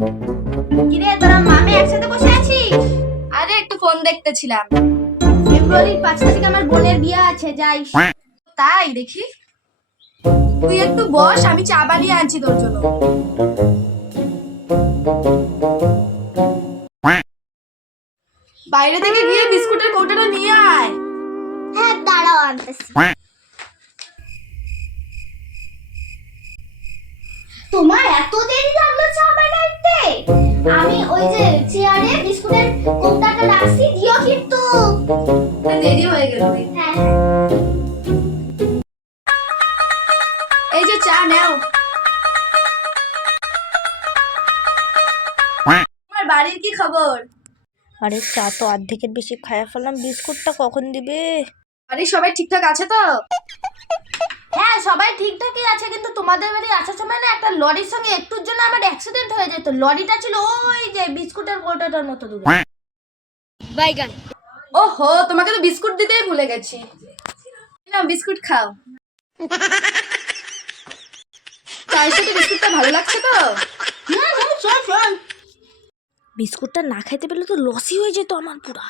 কিরে তোরা মামে একসাথে বসে আছিস? আরে একটু ফোন দেখতেছিলাম। ফেব্রুয়ারির 5 তারিখে আমার বোনের বিয়ে আছে, যাই। তাই দেখি, তুই একটু বস, আমি চা বানিয়ে আনছি তোর জন্য। বাইরে থেকে গিয়ে বিস্কুটের কৌটাটা নিয়ে আয়। হ্যাঁ দাঁড়াও, আনতেছি। তোমার এত দেরি লাগলো চা বানাইতে? আমি ওই যে চেয়ারে বিস্কুটের কৌটাটা রাখছি, দিও কিন্তু। দেরি হয়ে গেল। হ্যাঁ এই যে চা নাও। তোমার বাড়ির কি খবর? আরে চা তো অর্ধেকের বেশি খাইয়া ফেললাম, বিস্কুটটা কখন দিবে? বাড়ির সবাই ঠিকঠাক আছে তো? হ্যাঁ সবাই ঠিকঠাকই আছে, কিন্তু তোমাদের বাড়ি আসার সময় না একটা লরির সঙ্গে একটুর জন্য আমার অ্যাক্সিডেন্ট হয়ে যেত। লরিটা ছিল ওই যে বিস্কুটের কৌটাটার মতো দূরে। বাইগান। ওহো, তোমাকে তো বিস্কুট দিতেই ভুলে গেছি। নাও বিস্কুট খাও। চায়ের সাথে বিস্কুটটা ভালো লাগছে তো? চল। বিস্কুটটা না খাইতে পেলে তো লসই হয়ে যেত আমার পুরা।